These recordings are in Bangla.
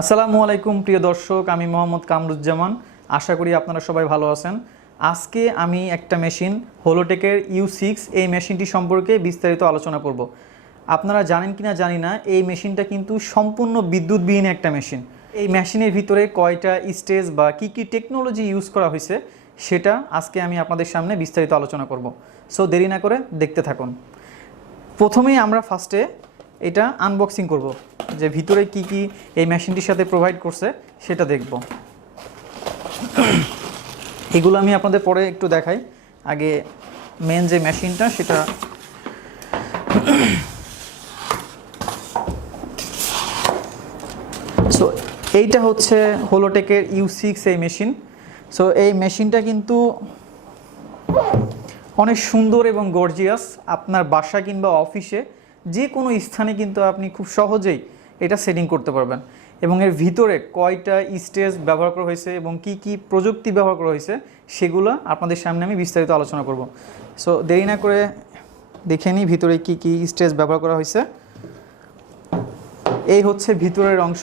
আসসালামু আলাইকুম প্রিয় দর্শক, আমি মোহাম্মদ কামরুজ্জামান। আশা করি আপনারা সবাই ভালো আছেন। আজকে আমি একটা মেশিন হোলোটেকের U6 এই মেশিনটি সম্পর্কে বিস্তারিত আলোচনা করব। আপনারা জানেন কিনা জানি না, এই মেশিনটা কিন্তু সম্পূর্ণ বিদ্যুৎবিহীন একটা মেশিন। এই মেশিনের ভিতরে কয়টা স্টেজ বা কি কি টেকনোলজি ইউজ করা হয়েছে সেটা আজকে আমি আপনাদের সামনে বিস্তারিত আলোচনা করব। সো দেরি না করে দেখতে থাকুন। প্রথমেই আমরা ফার্স্টে এটা আনবক্সিং করব, যে ভিতরে কি কি এই মেশিনটির সাথে প্রোভাইড করছে সেটা দেখব। এগুলো আমি আপনাদের পরে একটু দেখাই। আগে মেন যে মেশিনটা সেটা সো এইটা হচ্ছে হোলোটেকের U6 এই মেশিন। সো এই মেশিনটা কিন্তু অনেক সুন্দর এবং গর্জিয়াস। আপনার বাসা কিংবা অফিসে যে কোনো স্থানে কিন্তু আপনি খুব সহজেই এটা সেটিং করতে পারবেন। এবং এর ভিতরে কয়টা স্টেজ ব্যবহার করা হয়েছে এবং কি কি প্রযুক্তি ব্যবহার করা হয়েছে সেগুলো আপনাদের সামনে আমি বিস্তারিত আলোচনা করব। সো দেরি না করে দেখে নিই ভিতরে কি কি স্টেজ ব্যবহার করা হয়েছে। এই হচ্ছে ভিতরের অংশ।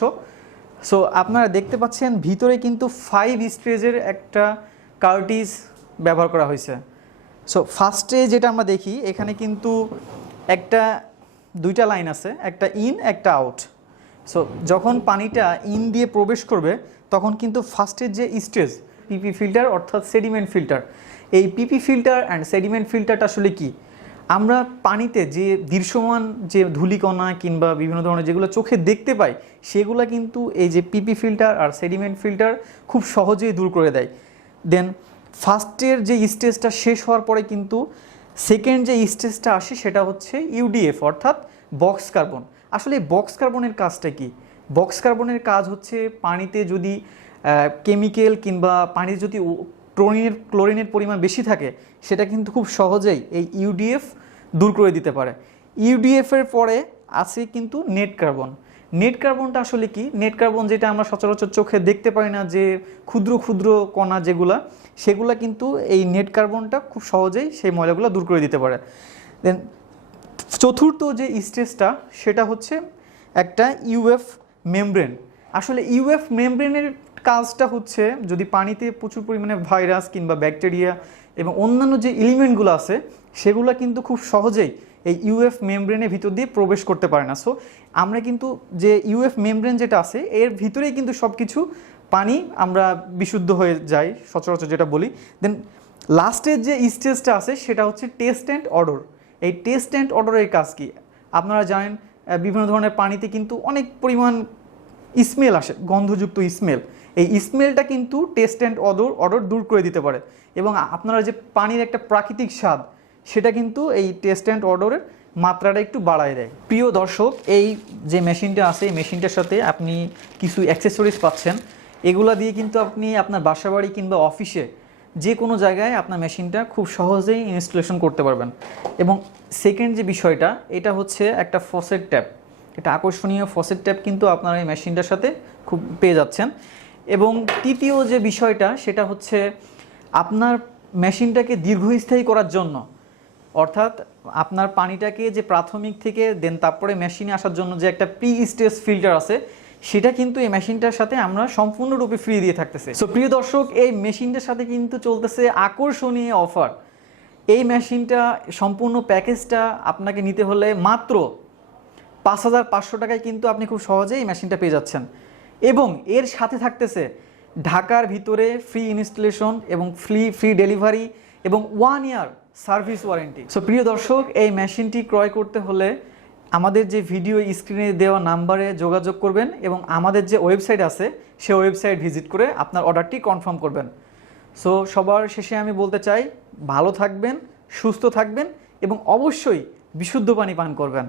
সো আপনারা দেখতে পাচ্ছেন ভিতরে কিন্তু 5 স্টেজের একটা কার্টিজ ব্যবহার করা হয়েছে। সো ফার্স্টে যেটা আমরা দেখি, এখানে কিন্তু দুইটা লাইন আছে, একটা ইন একটা আউট। সো যখন পানিটা ইন দিয়ে প্রবেশ করবে তখন কিন্তু ফার্স্টের যে স্টেজ পিপি ফিল্টার অর্থাৎ সেডিমেন্ট ফিল্টার, এই পিপি ফিল্টার অ্যান্ড সেডিমেন্ট ফিল্টারটা আসলে কি, আমরা পানিতে যে দৃশ্যমান যে ধূলিকণা কিংবা বিভিন্ন ধরনের যেগুলো চোখে দেখতে পাই সেগুলো কিন্তু এই যে পিপি ফিল্টার আর সেডিমেন্ট ফিল্টার খুব সহজেই দূর করে দেয়। দেন ফার্স্টের যে স্টেজটা শেষ হওয়ার পরে কিন্তু সেকেন্ড যে স্টেজটা আসে সেটা হচ্ছে ইউডিএফ অর্থাৎ বক্স কার্বন। আসলে বক্স কার্বনের কাজটা কি? বক্স কার্বনের কাজ হচ্ছে পানিতে যদি কেমিক্যাল কিংবা পানিতে যদি ক্লোরিনের পরিমাণ বেশি থাকে সেটা কিন্তু খুব সহজেই এই ইউডিএফ দূর করে দিতে পারে। ইউডিএফের পরে আছে কিন্তু নেট কার্বন। নেট কার্বনটা আসলে কি? নেট কার্বন যেটা আমরা সচরাচর চোখে দেখতে পাই না, যে ক্ষুদ্র ক্ষুদ্র কণা সেগুলা কিন্তু এই নেট কার্বনটা খুব সহজেই সেই ময়লাগুলো দূর করে দিতে পারে। দেন চতুর্থ যে স্টেজটা সেটা হচ্ছে একটা ইউএফ মেমব্রেন। আসলে ইউএফ মেমব্রেনের কাজটা হচ্ছে যদি পানিতে প্রচুর পরিমাণে ভাইরাস কিংবা ব্যাকটেরিয়া এবং অন্যান্য যে এলিমেন্টগুলো আছে সেগুলো কিন্তু খুব সহজেই এই ইউএফ মেমব্রেনের ভিতর দিয়ে প্রবেশ করতে পারে না। সো আমরা কিন্তু যে ইউএফ মেমব্রেন যেটা আছে এর ভিতরেই কিন্তু সব কিছু পানি আমরা বিশুদ্ধ হয়ে যায় সচরাচর যেটা বলি। দেন লাস্টের যে স্টেজটা আছে সেটা হচ্ছে টেস্ট অ্যান্ড অর্ডার। এই টেস্ট অ্যান্ড অর্ডারের কাজ কি? আপনারা জানেন বিভিন্ন ধরনের পানিতে কিন্তু অনেক পরিমাণ স্মেল আসে, গন্ধযুক্ত স্মেল। এই স্মেলটা কিন্তু টেস্ট অ্যান্ড অর্ডার দূর করে দিতে পারে এবং আপনারা যে পানির একটা প্রাকৃতিক স্বাদ সেটা কিন্তু এই টেস্ট অ্যান্ড অর্ডারের মাত্রাটা একটু বাড়ায় দেয়। প্রিয় দর্শক, এই যে মেশিনটা আছে এই মেশিনটার সাথে আপনি কিছু অ্যাক্সেসরিজ পাচ্ছেন। এগুলা দিয়ে কিন্তু আপনি আপনার বাসাবাড়ি কিংবা অফিসে যে কোনো জায়গায় আপনার মেশিনটা খুব সহজেই ইনস্টলেশন করতে পারবেন। এবং সেকেন্ড যে বিষয়টা, এটা হচ্ছে একটা ফসেট ট্যাপ। এটা আকর্ষণীয় ফসেট ট্যাপ কিন্তু আপনারা এই মেশিনটার সাথে খুব পেয়ে যাচ্ছেন। এবং তৃতীয় যে বিষয়টা সেটা হচ্ছে আপনার মেশিনটাকে দীর্ঘস্থায়ী করার জন্য, অর্থাৎ আপনার পানিটাকে যে প্রাথমিক থেকে দেন তারপরে মেশিনে আসার জন্য যে একটা প্রি স্টেজ ফিল্টার আছে সেটা কিন্তু এই মেশিনটার সাথে আমরা সম্পূর্ণরূপে ফ্রি দিয়ে থাকতেছে। সো প্রিয় দর্শক, এই মেশিনটার সাথে কিন্তু চলতেছে আকর্ষণীয় অফার। এই মেশিনটা সম্পূর্ণ প্যাকেজটা আপনাকে নিতে হলে মাত্র 5,500 টাকায় কিন্তু আপনি খুব সহজেই এই মেশিনটা পেয়ে যাচ্ছেন। এবং এর সাথে থাকতেছে ঢাকার ভিতরে ফ্রি ইনস্টলেশন এবং ফ্রি ডেলিভারি এবং 1 ইয়ার সার্ভিস ওয়ারেন্টি। সো প্রিয় দর্শক, এই মেশিনটি ক্রয় করতে হলে আমাদের যে ভিডিও স্ক্রিনে দেওয়া নাম্বারে যোগাযোগ করবেন এবং আমাদের যে ওয়েবসাইট আছে সে ওয়েবসাইট ভিজিট করে আপনার অর্ডারটি কনফার্ম করবেন। সো সবার শেষে আমি বলতে চাই, ভালো থাকবেন, সুস্থ থাকবেন এবং অবশ্যই বিশুদ্ধ পানি পান করবেন।